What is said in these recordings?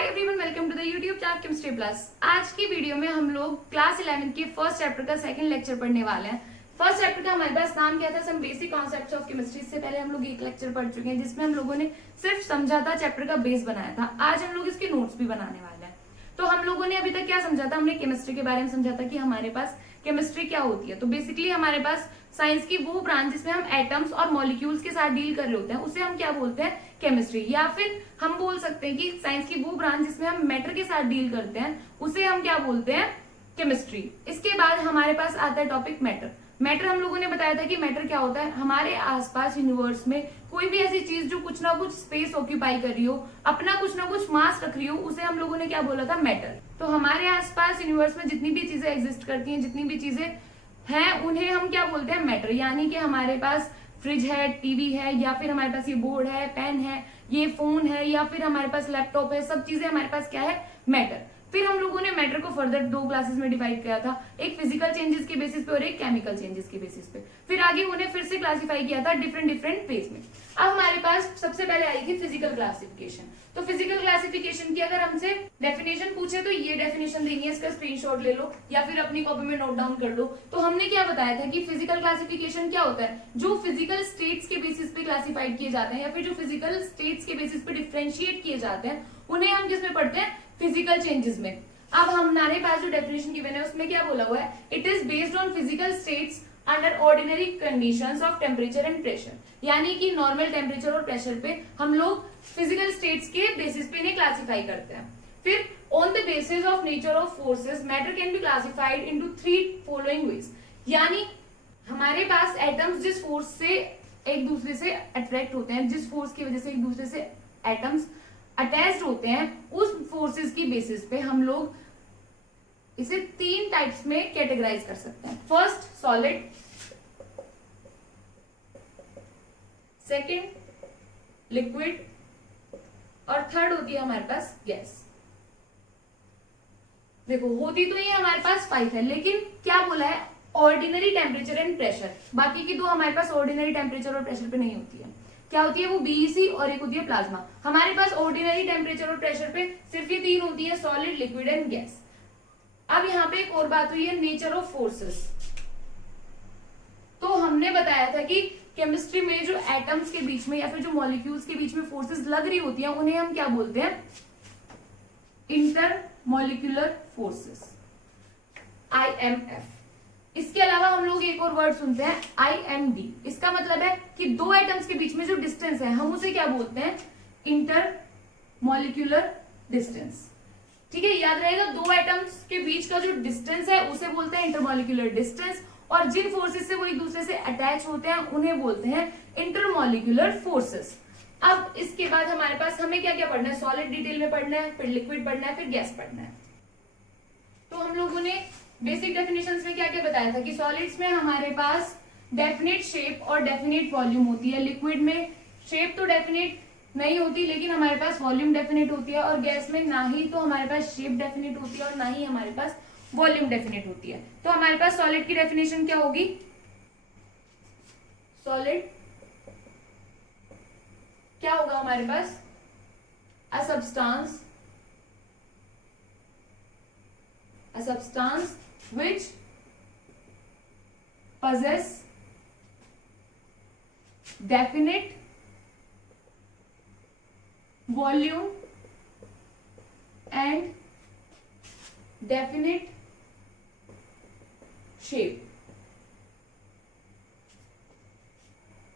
Hi everyone, welcome to the YouTube channel chemistry plus. आज की video में हम लोग क्लास 11 के फर्स्ट चैप्टर का सेकंड लेक्चर पढ़ने वाले हैं। फर्स्ट चैप्टर का हमारे पास नाम क्या था? Some basic concepts of chemistry. इससे पहले हम लोग एक लेक्चर पढ़ चुके हैं जिसमें हम लोगों ने सिर्फ समझा था, चैप्टर का बेस बनाया था। आज हम लोग इसके नोट्स भी बनाने वाले हैं। तो हम लोगों ने अभी तक क्या समझा था? हमने केमिस्ट्री के बारे में समझा था कि हमारे पास केमिस्ट्री क्या होती है। तो बेसिकली हमारे पास साइंस की वो ब्रांच जिसमें हम एटम्स और मॉलिक्यूल्स के साथ डील कर रहे होते हैं उसे हम क्या बोलते हैं? केमिस्ट्री। या फिर हम बोल सकते हैं कि साइंस की वो ब्रांच जिसमें हम मैटर के साथ डील करते हैं उसे हम क्या बोलते हैं? केमिस्ट्री। इसके बाद हमारे पास आता है टॉपिक मैटर। मैटर हम लोगों ने बताया था कि मैटर क्या होता है? हमारे आसपास यूनिवर्स में कोई भी ऐसी चीज जो कुछ ना कुछ स्पेस ऑक्यूपाई कर रही हो, अपना कुछ ना कुछ मास रख रही हो, उसे हम लोगों ने क्या बोला था? मैटर। तो हमारे आसपास यूनिवर्स में जितनी भी चीजें एग्जिस्ट करती हैं, जितनी भी चीजें हैं, उन्हें हम क्या बोलते हैं? मैटर। यानी कि हमारे पास फ्रिज है, टीवी है, या फिर हमारे पास ये बोर्ड है, पेन है, ये फोन है, या फिर हमारे पास लैपटॉप है, सब चीजें हमारे पास क्या है? मैटर। फिर हम लोगों ने मैटर को फर्दर दो क्लासेस में डिवाइड किया था, एक फिजिकल चेंजेस के बेसिस पे और एक केमिकल चेंजेस के बेसिस पे। फिर आगे उन्हें फिर से क्लासिफाई किया था डिफरेंट फेज में। अब हमारे पास सबसे पहले आएगी फिजिकल क्लासिफिकेशन। तो फिजिकल क्लासिफिकेशन की अगर हमसे डेफिनेशन पूछे तो ये डेफिनेशन देनी है, इसका स्क्रीनशॉट ले लो या फिर अपनी कॉपी में नोट डाउन कर लो। तो हमने क्या बताया था कि फिजिकल क्लासिफिकेशन क्या होता है? जो फिजिकल स्टेट्स के बेसिस पे क्लासिफाइड किए जाते हैं या फिर जो फिजिकल स्टेट्स के बेसिस पे डिफरेंशिएट किए जाते हैं उन्हें हम किसमें पढ़ते हैं? फिजिकल चेंजेस में। अब हमारे पास जो डेफिनेशन गिवन है उसमें क्या बोला हुआ है? It is based on physical states under ordinary conditions of temperature and pressure. यानी कि नॉर्मल टेम्परेचर और प्रेशर पे हम लोग फिजिकल स्टेट्स के बेसिस पे इन्हें क्लासिफाई करते हैं। फिर on the basis of nature of forces matter can be classified into three following veg. यानी हमारे पास एटम्स जिस फोर्स से एक दूसरे से अट्रैक्ट होते हैं, जिस फोर्स की वजह से एक दूसरे से एटम्स अटैच्ड होते हैं, उस फोर्सेस की बेसिस पे हम लोग इसे तीन टाइप्स में कैटेगराइज कर सकते हैं। फर्स्ट सॉलिड, सेकंड लिक्विड और थर्ड होती है हमारे पास गैस। देखो होती तो ये हमारे पास 5 है, लेकिन क्या बोला है? Ordinary temperature and pressure. बाकी की दो हमारे पास ऑर्डिनरी टेम्परेचर और प्रेशर पे नहीं होती है। क्या होती है? वो बीईसी और एक होती है प्लाज्मा। हमारे पास ऑर्डिनरी टेम्परेचर और प्रेशर पे सिर्फ ये तीन होती है, सॉलिड, लिक्विड एंड गैस। अब यहाँ पे एक और बात हुई है, नेचर ऑफ फोर्सेस। तो हमने बताया था कि केमिस्ट्री में जो एटम्स के बीच में या फिर जो मॉलिक्यूल्स के बीच में फोर्सेस लग रही होती हैं उन्हें हम क्या बोलते हैं? Inter molecular forces, IMF। इसके अलावा हम लोग एक और वर्ड सुनते हैं IMD। इसका मतलब है कि दो एटम्स के बीच में जो डिस्टेंस है हम उसे क्या बोलते हैं? Inter molecular distance. ठीक है, याद रहेगा, दो एटम्स के बीच का जो डिस्टेंस है उसे बोलते हैं इंटरमॉलिक्यूलर डिस्टेंस, और जिन फोर्सेस से वो एक दूसरे से अटैच होते हैं उन्हें बोलते हैं इंटरमॉलिक्यूलर फोर्सेस। अब इसके बाद हमारे पास हमें क्या क्या पढ़ना है? सॉलिड डिटेल में पढ़ना है, फिर लिक्विड पढ़ना है, फिर गैस पढ़ना है। तो हम लोगों ने बेसिक डेफिनेशंस में क्या क्या बताया था कि सॉलिड्स में हमारे पास डेफिनेट शेप और डेफिनेट वॉल्यूम होती है, लिक्विड में शेप तो डेफिनेट नहीं होती लेकिन हमारे पास वॉल्यूम डेफिनेट होती है, और गैस में ना ही तो हमारे पास शेप डेफिनेट होती है और ना ही हमारे पास वॉल्यूम डेफिनेट होती है। तो हमारे पास सॉलिड की डेफिनेशन क्या होगी? सॉलिड क्या होगा हमारे पास? अ substance which possess definite volume and definite shape।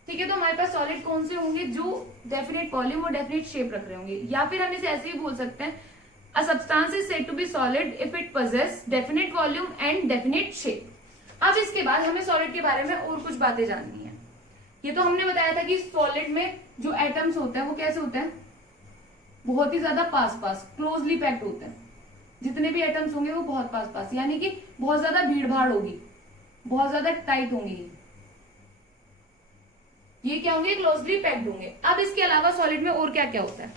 ठीक है, तो हमारे पास सॉलिड कौन से होंगे? जो डेफिनेट वॉल्यूम और डेफिनेट शेप रख रहे होंगे। या फिर हम इसे ऐसे ही बोल सकते हैं, a substance is said to be solid if it possess definite volume and definite shape। अब इसके बाद हमें सॉलिड के बारे में और कुछ बातें जाननी है। ये तो हमने बताया था कि सॉलिड में जो एटम्स होते हैं वो कैसे होते हैं? बहुत ही ज्यादा पास क्लोजली पैक्ड होते हैं। जितने भी एटम्स होंगे वो बहुत पास, यानी कि बहुत ज्यादा भीड़ भाड़ होगी, बहुत ज्यादा टाइट होंगी। ये क्या होंगे? क्लोजली पैक्ड होंगे। अब इसके अलावा सॉलिड में और क्या क्या होता है?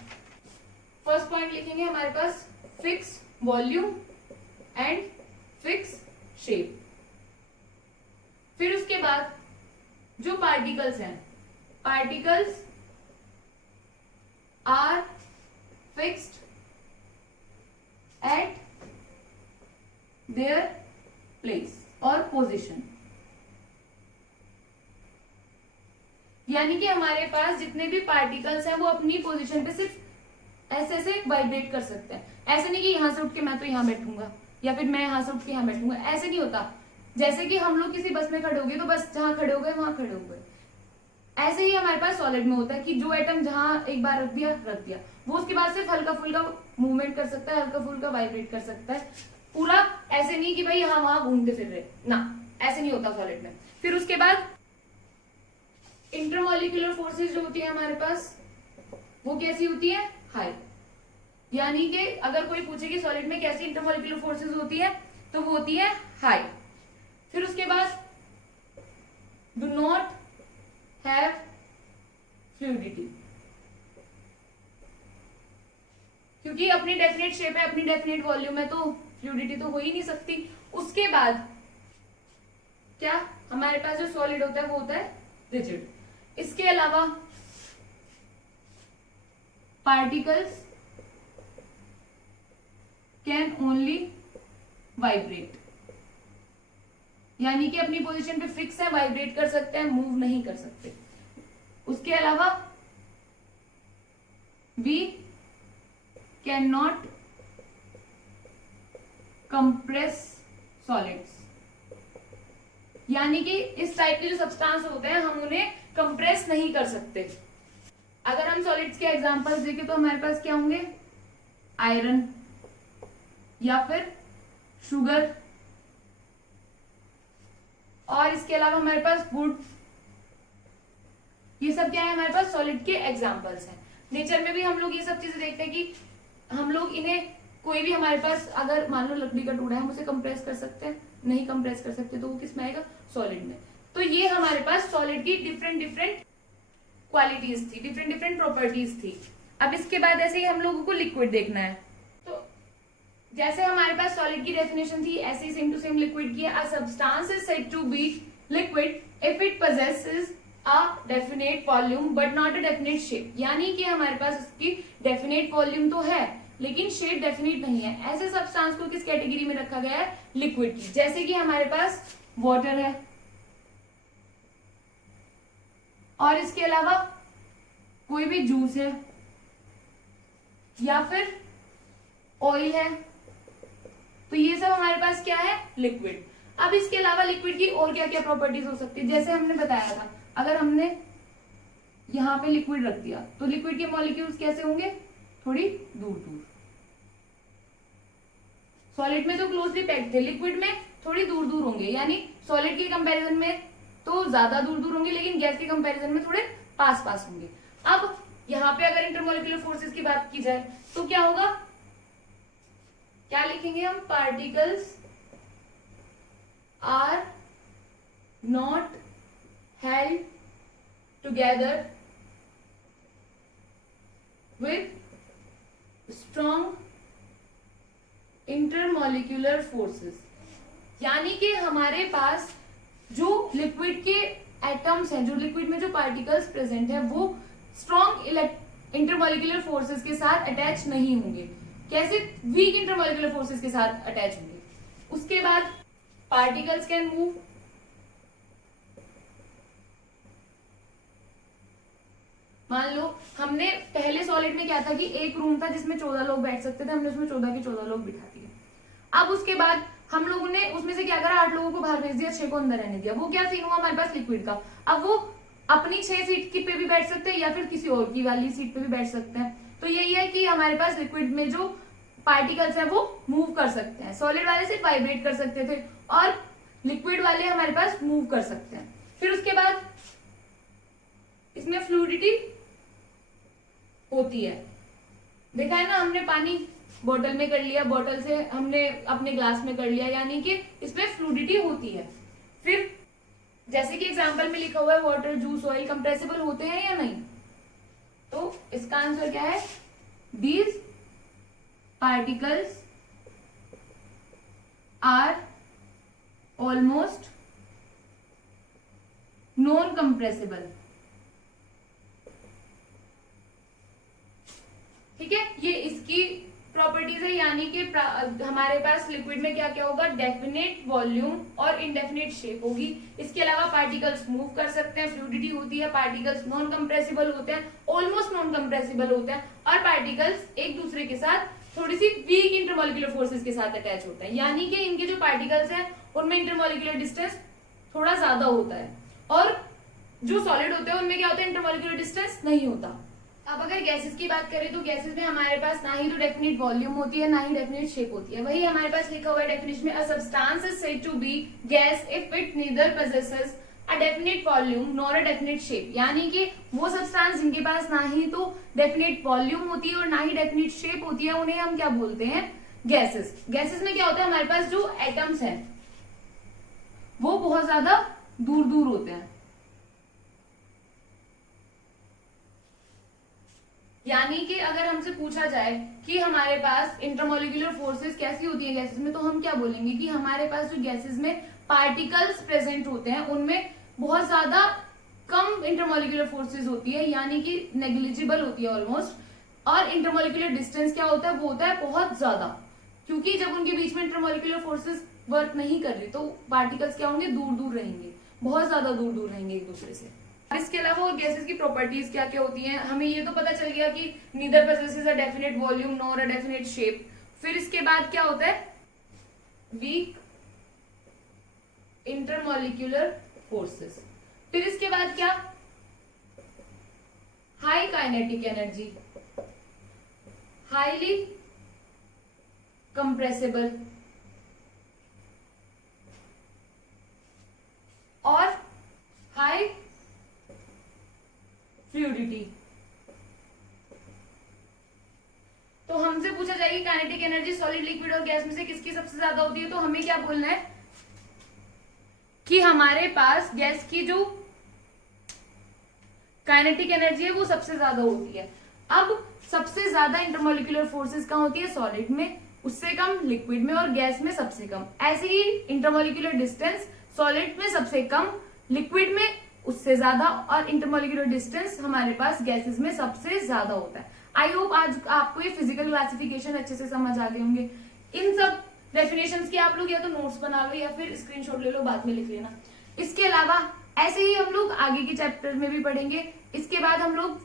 फर्स्ट पॉइंट लिखेंगे हमारे पास fix volume and fix shape. फिर उसके बाद जो पार्टिकल्स हैं, particles are fixed at their place और पोजिशन। यानी कि हमारे पास जितने भी पार्टिकल्स हैं वो अपनी पोजीशन पे सिर्फ ऐसे ऐसे वाइब्रेट कर सकते हैं। ऐसे नहीं कि यहां से उठ के मैं तो यहां बैठूंगा या फिर मैं यहां से उठ के यहां बैठूंगा, ऐसे नहीं होता। जैसे कि हम लोग किसी बस में खड़े हो गए तो बस जहां खड़े हो गए वहां खड़े हो गए, ऐसे ही हमारे पास सॉलिड में होता है कि जो एटम जहां एक बार रख दिया वो उसके बाद सिर्फ हल्का फुल्का मूवमेंट कर सकता है, हल्का फुल्का वाइब्रेट कर सकता है। पूरा ऐसे नहीं कि भाई यहाँ वहां घूमते फिर रहे ना, ऐसे नहीं होता सॉलिड में। फिर उसके बाद इंटरमॉलिक्यूलर फोर्सेस जो होती है हमारे पास वो कैसी होती है? हाई। यानी कि अगर कोई पूछे कि सॉलिड में कैसी इंटरमॉलिक्यूलर फोर्सेस होती है तो वो होती है हाई। फिर उसके बाद डू नॉट हैव फ्लूइडिटी, क्योंकि अपनी डेफिनेट शेप है, अपनी डेफिनेट वॉल्यूम है, तो फ्लूइडिटी तो हो ही नहीं सकती। उसके बाद क्या हमारे पास जो सॉलिड होता है वो होता है रिजिड। इसके अलावा पार्टिकल्स कैन ओनली वाइब्रेट, यानी कि अपनी पोजीशन पे फिक्स है, वाइब्रेट कर सकते हैं, मूव नहीं कर सकते। उसके अलावा we can not compress solids, यानी कि इस टाइप के जो सब्सटेंस होते हैं हम उन्हें कंप्रेस नहीं कर सकते। अगर हम सॉलिड्स के एग्जांपल्स देखें तो हमारे पास क्या होंगे? आयरन या फिर शुगर, और इसके अलावा हमारे पास वुड। ये सब क्या है? हमारे पास सॉलिड के एग्जांपल्स हैं। नेचर में भी हम लोग ये सब चीजें देखते हैं कि हम लोग इन्हें, कोई भी हमारे पास अगर मान लो लकड़ी का टुकड़ा है हम उसे कंप्रेस कर सकते हैं? नहीं कंप्रेस कर सकते, तो वो किस में आएगा? सॉलिड में। तो ये हमारे पास सॉलिड की डिफरेंट डिफरेंट क्वालिटीज थी, डिफरेंट डिफरेंट प्रॉपर्टीज थी। अब इसके बाद ऐसे ही हम लोगों को लिक्विड देखना है। तो जैसे हमारे पास सॉलिड की डेफिनेशन थी, ऐसे ही सेम टू सेम लिक्विड की है। A substance is said to be liquid if it possesses a definite volume but not a definite shape, यानी कि हमारे पास इसकी डेफिनेट वॉल्यूम तो है लेकिन शेप डेफिनेट नहीं है। ऐसे सब्सटेंस को किस कैटेगरी में रखा गया है? लिक्विड की। जैसे कि हमारे पास वाटर है, और इसके अलावा कोई भी जूस है या फिर ऑयल है, तो ये सब हमारे पास क्या है? लिक्विड। अब इसके अलावा लिक्विड की और क्या क्या प्रॉपर्टीज हो सकती है? जैसे हमने बताया था, अगर हमने यहां पे लिक्विड रख दिया तो लिक्विड के मॉलिक्यूल्स कैसे होंगे? थोड़ी दूर दूर। सॉलिड में तो क्लोजली पैक्ड थे, लिक्विड में थोड़ी दूर दूर होंगे, यानी सॉलिड के कंपैरिजन में तो ज्यादा दूर दूर होंगे लेकिन गैस के कंपैरिजन में थोड़े पास पास होंगे। अब यहाँ पे अगर इंटरमॉलिक्यूलर फोर्सेस की बात की जाए तो क्या होगा? क्या लिखेंगे हम? Particles are not held together with strong intermolecular forces, यानी कि हमारे पास जो लिक्विड के एटम्स हैं, जो लिक्विड में जो पार्टिकल्स प्रेजेंट है, वो स्ट्रॉन्ग इंटरमॉलिक्यूलर फोर्सेस के साथ अटैच नहीं होंगे। कैसे? वीक इंटरमॉलिक्यूलर फोर्सेस के साथ अटैच होंगे। उसके बाद पार्टिकल्स कैन मूव, मान लो हमने पहले सॉलिड में क्या था कि एक रूम था जिसमें 14 लोग बैठ सकते थे, हमने उसमें 14 के 14 लोग बिठा दिए। अब उसके बाद हम लोगों ने उसमें से क्या करा? 8 लोगों को बाहर भेज दिया, 6 को अंदर रहने दिया। वो क्या सीन हुआ हमारे पास लिक्विड का? अब वो अपनी 6 सीट की पे भी बैठ सकते हैं या फिर किसी और की वाली सीट पे भी बैठ सकते हैं। तो यही है कि हमारे पास लिक्विड में जो पार्टिकल्स है वो मूव कर सकते हैं। सॉलिड वाले सिर्फ वाइब्रेट कर सकते थे और लिक्विड वाले हमारे पास मूव कर सकते हैं। फिर उसके बाद इसमें फ्लूइडिटी होती है। देखा है ना, हमने पानी बोतल में कर लिया, बोतल से हमने अपने ग्लास में कर लिया, यानी कि इसमें फ्लूइडिटी होती है। फिर जैसे कि एग्जांपल में लिखा हुआ है वाटर, जूस, ऑयल कंप्रेसिबल होते हैं या नहीं? तो इसका आंसर क्या है? These particles are almost non compressible. ठीक है, ये इसकी प्रॉपर्टीज है, यानी यानी कि हमारे पास लिक्विड में क्या क्या होगा, डेफिनेट वॉल्यूम और इनडेफिनेट शेप होगी। इसके अलावा पार्टिकल्स मूव कर सकते हैं, फ्लूइडिटी होती है, पार्टिकल्स नॉन कंप्रेसिबल होते हैं, ऑलमोस्ट नॉन कंप्रेसिबल होते हैं, और पार्टिकल्स एक दूसरे के साथ थोड़ी सी वीक इंटरमोलिकुलर फोर्सेस के साथ अटैच होते हैं, यानी कि इनके जो पार्टिकल्स हैं उनमें इंटरमोलिकुलर डिस्टेंस थोड़ा ज्यादा होता है, और जो सॉलिड होते हैं उनमें क्या होता है, इंटरमोलिकुलर डिस्टेंस नहीं होता। अब अगर गैसेस की बात करें तो गैसेस में हमारे पास ना ही तो डेफिनेट वॉल्यूम होती है, ना ही डेफिनेट शेप होती है। वही हमारे पास लिखा हुआ है डेफिनेशन में, a substance is said to be gas if it neither possesses a definite volume nor a definite shape, यानी कि वो सब्सटेंस जिनके पास ना ही तो डेफिनेट वॉल्यूम होती है और ना ही डेफिनेट शेप होती है, उन्हें हम क्या बोलते हैं, गैसेस। गैसेस में क्या होता है, हमारे पास जो एटम्स हैं वो बहुत ज्यादा दूर दूर होते हैं, यानी कि अगर हमसे पूछा जाए कि हमारे पास इंटरमोलिकुलर फोर्सेस कैसी होती है गैसेस में, तो हम क्या बोलेंगे कि हमारे पास जो गैसेस में पार्टिकल्स प्रेजेंट होते हैं उनमें बहुत ज्यादा कम इंटरमोलिकुलर फोर्सेस होती है, यानी कि नेग्लिजिबल होती है ऑलमोस्ट, और इंटरमोलिकुलर डिस्टेंस क्या होता है, वो होता है बहुत ज्यादा, क्योंकि जब उनके बीच में इंटरमोलिकुलर फोर्सेस वर्क नहीं कर रही तो पार्टिकल्स क्या होंगे, दूर दूर रहेंगे, बहुत ज्यादा दूर दूर रहेंगे एक दूसरे से। इसके अलावा और गैसेस की प्रॉपर्टीज क्या क्या होती हैं, हमें ये तो पता चल गया कि neither possesses a definite volume nor a definite shape. फिर इसके बाद क्या होता है, वीक इंटरमोलिकुलर फोर्सेस। फिर इसके बाद क्या, high kinetic energy, highly compressible और हाई फ्लूइडिटी। तो हमसे पूछा जाएगी काइनेटिक एनर्जी सॉलिड, लिक्विड और गैस में से किसकी सबसे ज्यादा होती है, तो हमें क्या बोलना है कि हमारे पास गैस की जो काइनेटिक एनर्जी है वो सबसे ज्यादा होती है। अब सबसे ज्यादा इंटरमोलिकुलर फोर्सेस कहाँ होती है, सॉलिड में, उससे कम लिक्विड में, और गैस में सबसे कम। ऐसे ही इंटरमोलिकुलर डिस्टेंस सॉलिड में सबसे कम, लिक्विड में उससे ज्यादा, और इंटरमोलिकुलर डिस्टेंस हमारे पास गैसेस में सबसे ज्यादा होता है। आई होप आज आपको ये फिजिकल क्लासिफिकेशन अच्छे से समझ आ गए होंगे। इन सब डेफिनेशंस की आप लोग या तो नोट्स बना लो या फिर स्क्रीनशॉट ले लो, बाद में लिख लेना। इसके अलावा ऐसे ही हम लोग आगे के चैप्टर में भी पढ़ेंगे। इसके बाद हम लोग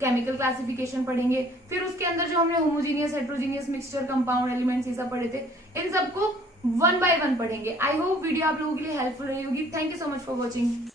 केमिकल क्लासिफिकेशन पढ़ेंगे, फिर उसके अंदर जो हमने homogeneous, heterogeneous, mixture, compound, elements ये सब पढ़े थे, इन सबको 1 by 1 पढ़ेंगे। आई होप वीडियो आप लोगों के लिए हेल्पफुल रही होगी। Thank you so much for watching.